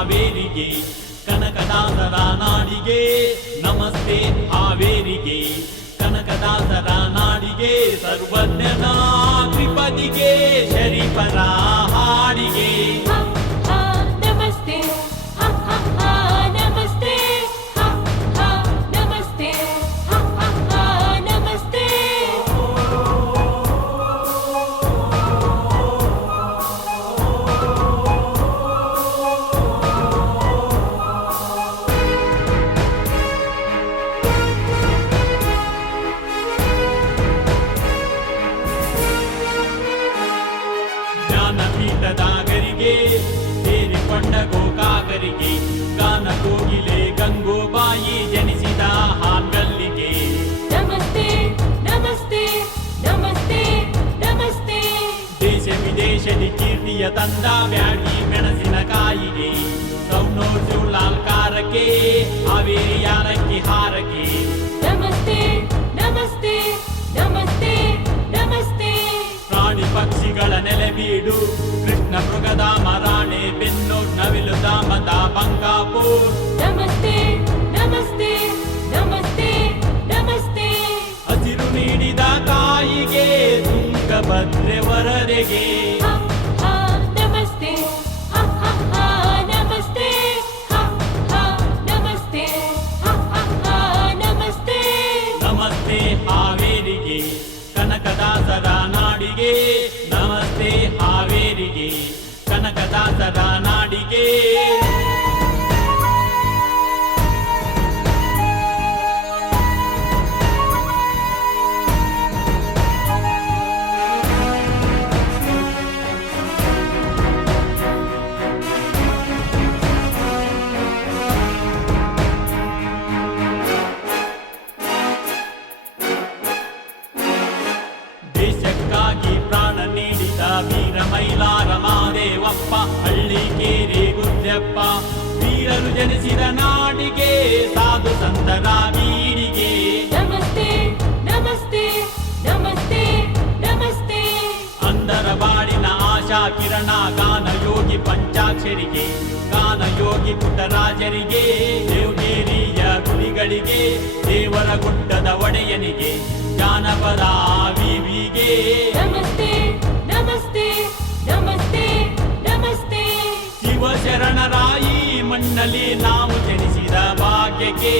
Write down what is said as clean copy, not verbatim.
ಹಾವೇರಿಗೆ ಕನಕದಾಸರ ನಾಡಿಗೆ ನಮಸ್ತೆ ಹಾವೇರಿಗೆ ಕನಕದಾಸರ ನಾಡಿಗೆ ಸರ್ವಜ್ಞನ ತ್ರಿಪದಿಗೆ ಶರೀಫರ ಹಾಡಿಗೆ ನಮಸ್ತೆ ನಮಸ್ತೆ ನಮಸ್ತೆ ನಮಸ್ತೆ ಜ್ಞಾನಪೀಠದಾಗರಿಗೆ ಸೇರಿಕೊಂಡ ಗೋಕಾಕರಿಗೆ ಗಾನ ಕೋಗಿಲೆ ಗಂಗೋಬಾಯಿ ಜನಿಸಿದ ಹಾಂಗಲ್ಲಿಗೆ ನಮಸ್ತೆ ನಮಸ್ತೆ ನಮಸ್ತೆ ನಮಸ್ತೆ ದೇಶ ವಿದೇಶದಿ ಕೀರ್ತಿಯ ತಂದ ಬ್ಯಾಡಿ ಮೆಣಸಿನಕಾಯಿಗೆ ಸೌನೂರ್ ಶಿವಲಾಲ್ಕಾರಕ್ಕೆ ಹಾವೇರಿ ಯಾಲಕ್ಕಿ ಹಾರಕ್ಕೆ ನಮಸ್ತೆ ನಮಸ್ತೆ ನಮಸ್ತೆ ನಮಸ್ತೆ ಪ್ರಾಣಿ ಪಕ್ಷಿಗಳ ನೆಲೆಬೀಡು ಕೃಷ್ಣ ಮೃಗಧಾಮ ರಾಣೆ ಬೆನ್ನೂರ್ ನವಿಲು ಧಾಮದ ಬಂಕಾಪುರ್ ನಮಸ್ತೆ ನಮಸ್ತೆ ನಮಸ್ತೆ ನಮಸ್ತೆ ಹಸಿರು ನೀಡಿದ ತಾಯಿಗೆ ತುಂಗಭದ್ರೆ ವರದೆಗೆ ನಮಸ್ತೆ ನಮಸ್ತೆ ನಮಸ್ತೆ ನಮಸ್ತೆ ನಮಸ್ತೆ ಹಾವೇರಿಗೆ ಕನಕದಾಸರ ನಾಡಿಗೆ ನಮಸ್ತೆ ಹಾವೇರಿಗೆ ಕನಕದಾಸರ ನಾಡಿಗೆ ದೇಶಕ್ಕಾಗಿ ಪ್ರಾಣ ನೀಡಿದ ವೀರ ಮೈಲಾರ ಮಾದೇವಪ್ಪ ಹಳ್ಳಿಕೇರಿ ಗುದ್ದೆಪ್ಪ ವೀರರು ಜನಿಸಿದ ನಾಡಿಗೆ ಸಾಧು ಸಂತರ ಬೀಡಿಗೆ ನಮಸ್ತೆ ನಮಸ್ತೆ ನಮಸ್ತೆ ನಮಸ್ತೆ ಅಂದರ ಬಾಳಿನ ಆಶಾ ಕಿರಣ ಗಾನ ಯೋಗಿ ಪಂಚಾಕ್ಷರಿಗೆ ಗಾನ ಯೋಗಿ ಪುಟ್ಟರಾಜರಿಗೆ ದೇವಗೇರಿಯ ಗುಡಿಗಳಿಗೆ ದೇವರ ಗುಡ್ಡದ ಒಡೆಯನಿಗೆ ಜಾನಪದ ವಿವಿಗೆ ನಮಸ್ತೆ ನಮಸ್ತೆ ನಮಸ್ತೆ ನಮಸ್ತೆ ಶಿವಶರಣರಾಯಿ ಮಣ್ಣಲ್ಲಿ ನಾವು ಜನಿಸಿದ ಭಾಗ್ಯಕ್ಕೆ